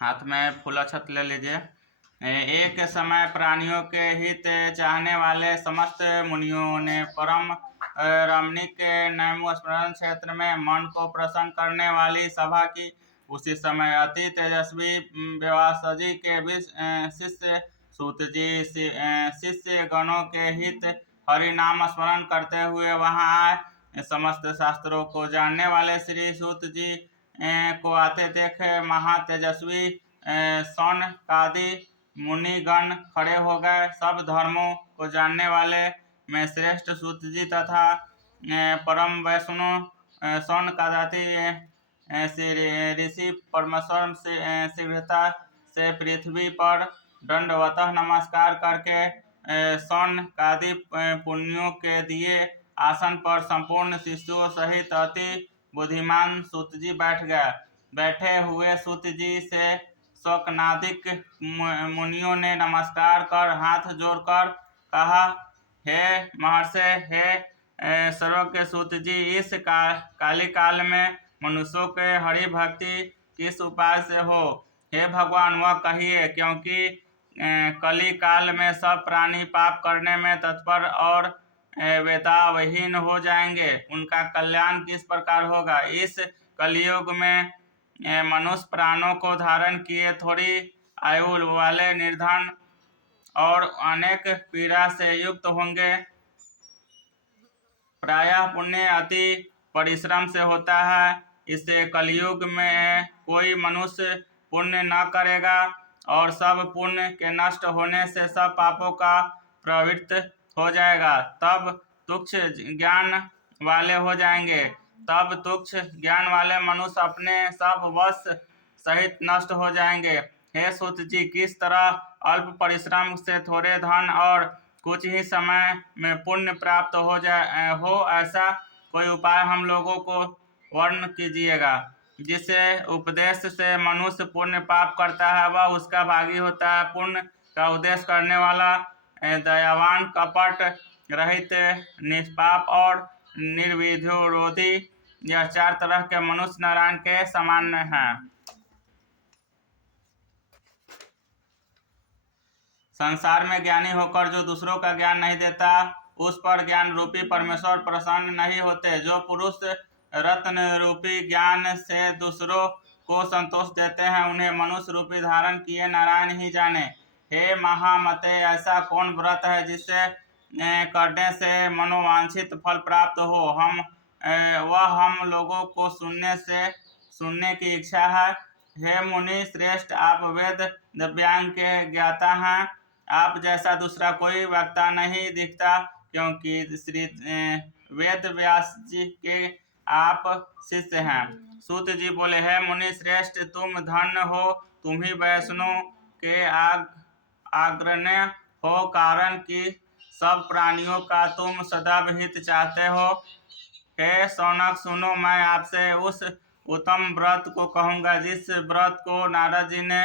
हाथ में फूल अक्षत ले लीजिए। एक समय प्राणियों के हित चाहने वाले समस्त मुनियों ने परम रमणीक नैमिषारण्य क्षेत्र में मन को प्रसन्न करने वाली सभा की। उसी समय अति तेजस्वी व्यासजी के शिष्य सूत जी शिष्य गणों के हित हरि नाम स्मरण करते हुए वहां आए। समस्त शास्त्रों को जानने वाले श्री सूत जी को आते देख महातेजस्वी सौनकादि मुनिगण खड़े हो गए। सब धर्मों को जानने वाले में श्रेष्ठ सूत जी तथा परम वैष्णव सौनकादि ऋषि परमेश्वर से शीघ्रता से पृथ्वी पर दंडवतः नमस्कार करके सौनकादि पुण्यों के दिए आसन पर संपूर्ण शिष्यों सहित अति बुद्धिमान सूत जी बैठ गया। बैठे हुए सूत जी से शौनकादिक मुनियों ने नमस्कार कर हाथ जोड़कर कहा, हे महर्षि, हे सर्वज्ञ सूत जी, इस काली काल में मनुष्यों के हरि भक्ति किस उपाय से हो? हे भगवान, वह कहिए, क्योंकि कली काल में सब प्राणी पाप करने में तत्पर और वेदावहीन हो जाएंगे। उनका कल्याण किस प्रकार होगा? इस कलयुग में मनुष्य प्राणों को धारण किए थोड़ी आयु वाले निर्धन और अनेक पीड़ा से युक्त होंगे। प्रायः पुण्य अति परिश्रम से होता है। इससे कलयुग में कोई मनुष्य पुण्य न करेगा और सब पुण्य के नष्ट होने से सब पापों का प्रवृत्त हो जाएगा। तब तुच्छ ज्ञान वाले हो जाएंगे। तब तुच्छ ज्ञान वाले मनुष्य अपने सब वश सहित नष्ट हो जाएंगे। हे सूत जी, किस तरह अल्प परिश्रम से थोड़े धन और कुछ ही समय में पुण्य प्राप्त हो ऐसा कोई उपाय हम लोगों को वर्ण कीजिएगा, जिसे उपदेश से मनुष्य पुण्य पाप करता है वह उसका भागी होता है। पुण्य का उद्देश्य करने वाला दयावान, कपट रहित, निष्पाप और निर्विरोधी, यह चार तरह के मनुष्य नारायण के समान हैं। संसार में ज्ञानी होकर जो दूसरों का ज्ञान नहीं देता, उस पर ज्ञान रूपी परमेश्वर प्रसन्न नहीं होते। जो पुरुष रत्न रूपी ज्ञान से दूसरों को संतोष देते हैं, उन्हें मनुष्य रूपी धारण किए नारायण ही जाने। हे महामते, ऐसा कौन व्रत है जिससे करने से मनोवांछित फल प्राप्त हो? हम लोगों को सुनने की इच्छा है। हे मुनि श्रेष्ठ, आप वेद दिव्यांग के ज्ञाता हैं। आप जैसा दूसरा कोई वक्ता नहीं दिखता, क्योंकि श्री वेद व्यास जी के आप शिष्य हैं। सूत जी बोले, हे मुनि श्रेष्ठ, तुम धन्य हो, तुम ही वैष्णव के अग्रण्य हो, कारण कि सब प्राणियों का तुम सदैव हित चाहते हो। हे शौनक, सुनो, मैं आपसे उस उत्तम व्रत को कहूँगा जिस व्रत को नारद जी ने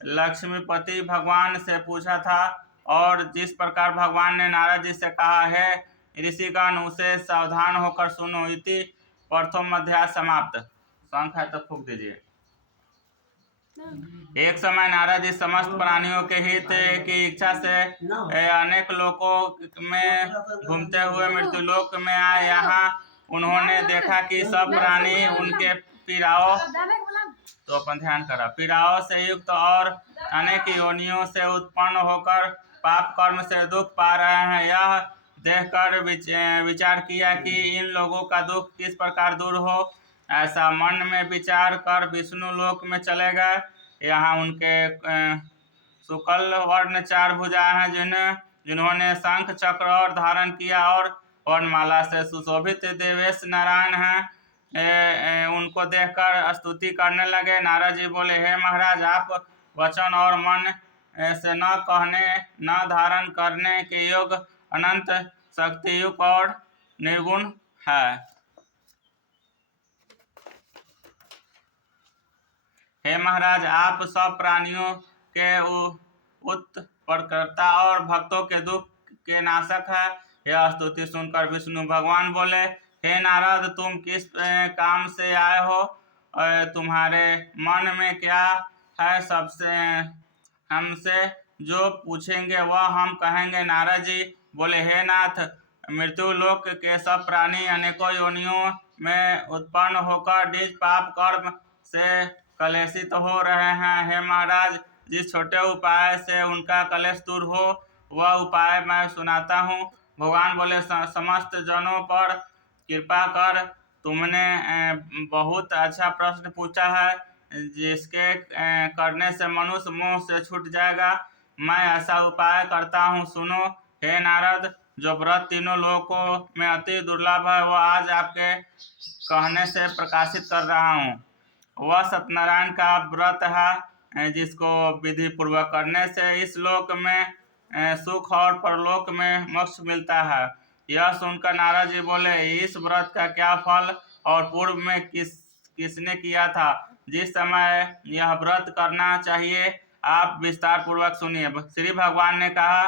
लक्ष्मीपति भगवान से पूछा था, और जिस प्रकार भगवान ने नारद जी से कहा, है ऋषिगण, उसे सावधान होकर सुनो। इति प्रथम अध्याय समाप्त। शंख है तो फूंक दीजिए। एक समय नारद जी समस्त प्राणियों के हित की इच्छा से अनेक लोकों में घूमते हुए मृत्युलोक में आए। यहाँ उन्होंने देखा कि सब प्राणी उनके पीड़ाओं तो अपन ध्यान करा पीड़ाओं से युक्त और अनेक योनियों से उत्पन्न होकर पाप कर्म से दुख पा रहे हैं। यह देखकर विचार किया कि इन लोगों का दुख किस प्रकार दूर हो। ऐसा मन में विचार कर विष्णु लोक में चले गए। यहाँ उनके शुक्ल वर्ण चार भुजाएं हैं, जिन्होंने शंख चक्र और धारण किया और वर्णमाला से सुशोभित देवेश नारायण हैं। उनको देखकर स्तुति करने लगे। नारद जी बोले, हे महाराज, आप वचन और मन से न कहने न धारण करने के योग अनंत शक्तियुक्त और निर्गुण है। हे महाराज, आप सब प्राणियों के उत्पन्नकर्ता और भक्तों के दुख के नाशक है। यह स्तुति सुनकर विष्णु भगवान बोले, हे नारद, तुम किस काम से आए हो? तुम्हारे मन में क्या है सबसे हमसे जो पूछेंगे वह हम कहेंगे। नारद जी बोले, हे नाथ, मृत्यु लोक के सब प्राणी अनेकों योनियों में उत्पन्न होकर निज पाप कर्म से कलेशित हो रहे हैं। हे महाराज, जिस छोटे उपाय से उनका कलेश दूर हो वह उपाय मैं सुनाता हूँ। भगवान बोले, समस्त जनों पर कृपा कर, तुमने बहुत अच्छा प्रश्न पूछा है, जिसके करने से मनुष्य मोह से छूट जाएगा। मैं ऐसा उपाय करता हूँ, सुनो। हे नारद, जो व्रत तीनों लोकों में अति दुर्लभ है वह आज आपके कहने से प्रकाशित कर रहा हूँ। वह सत्यनारायण का व्रत है, जिसको विधि पूर्वक करने से इस लोक में सुख और परलोक में मोक्ष मिलता है। यह सुनकर नारद जी बोले, इस व्रत का क्या फल और पूर्व में किसने किया था? जिस समय यह व्रत करना चाहिए आप विस्तार पूर्वक सुनिए। श्री भगवान ने कहा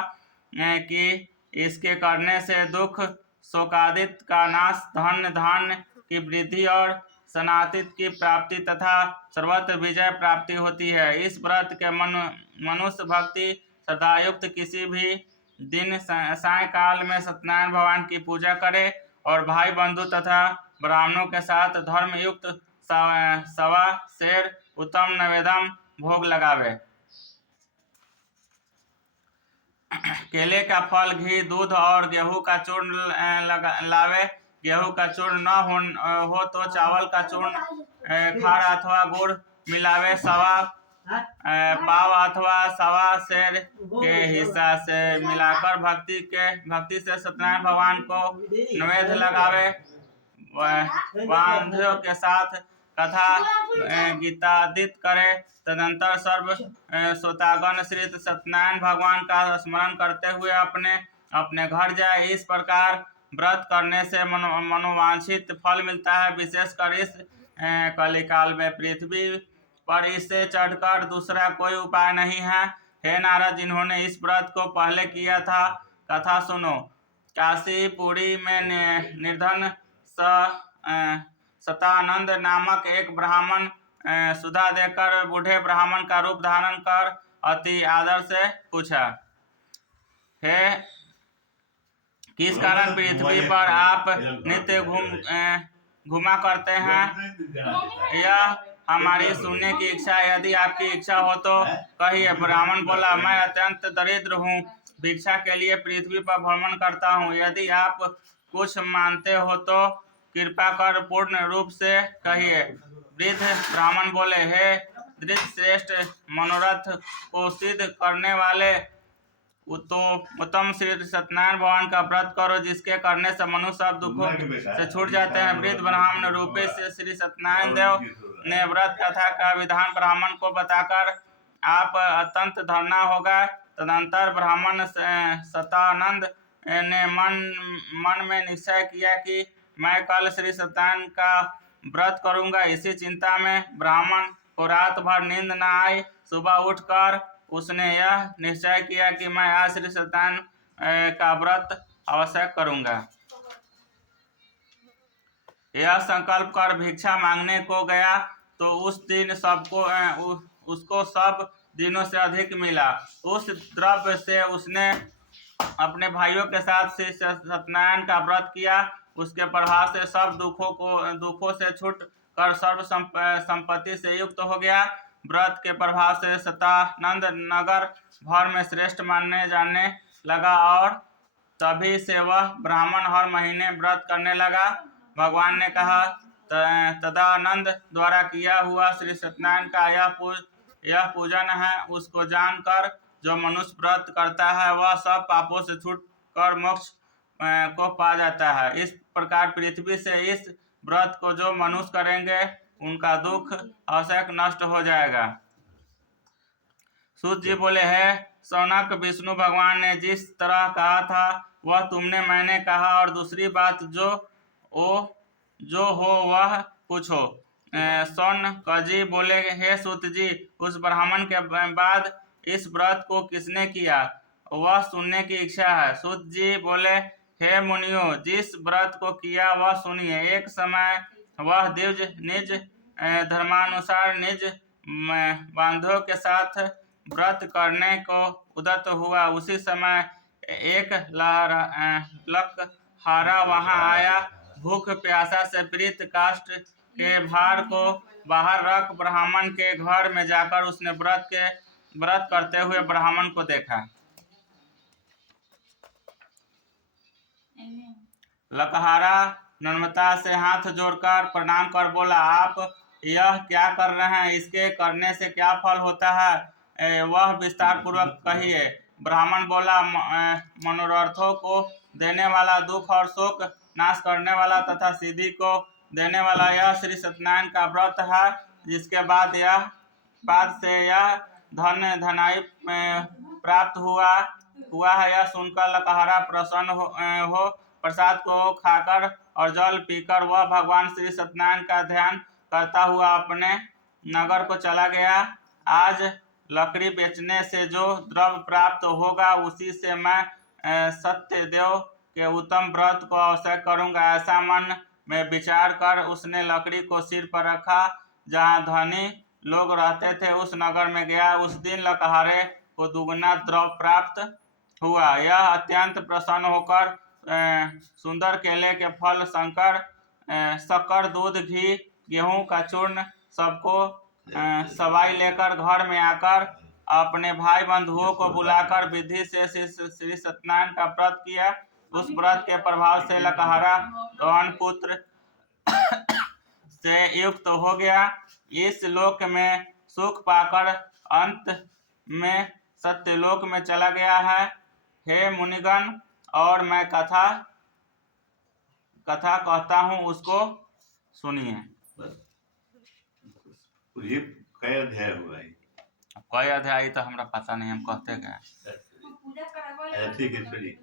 कि इसके करने से दुख शोकादित का नाश, धन धान्य की वृद्धि और सनातित की प्राप्ति तथा सर्वत्र विजय प्राप्ति होती है। इस व्रत के मनुष्य भक्ति श्रद्धायुक्त किसी भी दिन सायकाल में सत्यनारायण भगवान की पूजा करे और भाई बंधु तथा ब्राह्मणों के साथ धर्म युक्त सवा शेर उत्तम नवेदम भोग लगावे। केले का फल, घी, दूध और गेहूं का चूर्ण लावे। गेहूं का चूर्ण न हो तो चावल का चूर्ण, खार अथवा गुड़ मिलावे। सवा पाव अथवा सवा शेर के हिस्सा से मिलाकर भक्ति से सत्यनारायण भगवान को नैवेद्य लगावे। वांध्यों के साथ कथा गीतादित करे। तदंतर सर्व श्रोतागण श्री सत्यनारायण भगवान का स्मरण करते हुए अपने अपने घर जाए। इस प्रकार व्रत करने से मनोवांछित फल मिलता है। विशेषकर इस कलिकाल में पृथ्वी पर इससे चढ़कर दूसरा कोई उपाय नहीं है। हे नारद, जिन्होंने इस व्रत को पहले किया था, कथा सुनो। काशीपुरी में निर्धन सतानंद नामक एक ब्राह्मण सुधा देकर बूढ़े ब्राह्मण का रूप धारण कर अति आदर से पूछा, हे, किस कारण पृथ्वी पर आप नित्य घुमा करते हैं? यह हमारी सुनने की इच्छा। यदि आपकी इच्छा हो तो कहिए। ब्राह्मण बोला, मैं अत्यंत दरिद्र हूँ, भिक्षा के लिए पृथ्वी पर भ्रमण करता हूँ। यदि आप कुछ मानते हो तो कृपा कर पूर्ण रूप से कहिए। वृद्ध ब्राह्मण बोले, हे धृतश्रेष्ठ, मनोरथ को सिद्ध करने वाले उत्तम श्री सत्यनारायण भगवान का व्रत करो, जिसके करने से मनुष्य सब दुखों से छूट जाते हैं। वृद्ध ब्राह्मण रूपे से श्री सत्यनारायण देव ने व्रत कथा का विधान ब्राह्मण को बताकर आप अत्यंत धन्य होगा। तदंतर ब्राह्मण सतानंद ने मन में निश्चय किया कि मैं कल श्री सत्यनारायण का व्रत करूंगा। इसी चिंता में ब्राह्मण को रात भर नींद न आई। सुबह उठकर उसने यह निश्चय किया कि मैं आज श्री सत्यनारायण का व्रत अवश्य करूंगा। यह संकल्प कर भिक्षा मांगने को गया तो उस दिन उसको सब दिनों से अधिक मिला। उस द्रव्य से उसने अपने भाइयों के साथ श्री सत्यनारायण का व्रत किया। उसके प्रभाव से सब दुखों से छूट कर सर्व संपत्ति से युक्त हो गया। व्रत के प्रभाव से सतानंद नगर भर में श्रेष्ठ मानने जाने लगा और तभी से वह ब्राह्मण हर महीने व्रत करने लगा। भगवान ने कहा, तदानंद द्वारा किया हुआ श्री सत्यनारायण का यह पूजन है। उसको जानकर जो मनुष्य व्रत करता है वह सब पापों से छूट कर मोक्ष को पा जाता है। इस प्रकार पृथ्वी से इस व्रत को जो मनुष्य करेंगे उनका दुख अवश्य नष्ट हो जाएगा। सूत जी बोले, है सौनक, विष्णु भगवान ने जिस तरह कहा था वह तुमने मैंने कहा, और दूसरी बात जो हो वह पूछो। सौनकजी बोले, हे सूत जी, उस ब्राह्मण के बाद इस व्रत को किसने किया वह सुनने की इच्छा है। सूत जी बोले, हे मुनियों, जिस व्रत को किया वह सुनिए। एक समय वह द्विज निज धर्मानुसार निज बांधों के साथ व्रत करने को उद्यत हुआ। उसी समय एक लकहारा वहां आया। भूख प्यासा से पीड़ित काष्ठ के भार को बाहर रख ब्राह्मण के घर में जाकर उसने व्रत करते हुए ब्राह्मण को देखा। लकहारा नम्रता से हाथ जोड़कर प्रणाम कर बोला, आप यह क्या कर रहे हैं? इसके करने से क्या फल होता है? वह विस्तार पूर्वक कहिए। ब्राह्मण बोला, मनोरथों को देने वाला, दुख और शोक नाश करने वाला तथा सिद्धि को देने वाला यह श्री सत्यनारायण का व्रत है, जिसके बाद से यह धनाई प्राप्त हुआ है। यह सुनकर लकहारा प्रसन्न हो प्रसाद को खाकर और जल पीकर वह भगवान श्री सत्यनारायण का ध्यान करता हुआ अपने नगर को चला गया। आज लकड़ी बेचने से जो द्रव्य प्राप्त होगा उसी से मैं सत्यदेव के उत्तम व्रत को अवश्य करूंगा। ऐसा मन में विचार कर उसने लकड़ी को सिर पर रखा। जहाँ धनी लोग रहते थे उस नगर में गया। उस दिन लकहारे को दुगना द्रव्य प्राप्त हुआ। यह अत्यंत प्रसन्न होकर सुंदर केले के फल, शक्कर, दूध, घी, गेहूं का चूर्ण सबको सवाई लेकर घर में आकर अपने भाई बंधुओं को बुलाकर विधि से श्री सत्यनारायण का व्रत किया। उस व्रत के प्रभाव से लकहारा गौन पुत्र से युक्त हो गया। इस लोक में सुख पाकर अंत में सत्यलोक में चला गया है। हे मुनिगण, और मैं कथा कहता हूँ, उसको सुनिए। कई अध्याय हुआ है? कई अध्याय तो हमरा पता नहीं, हम कहते गए। ठीक है, चलिए।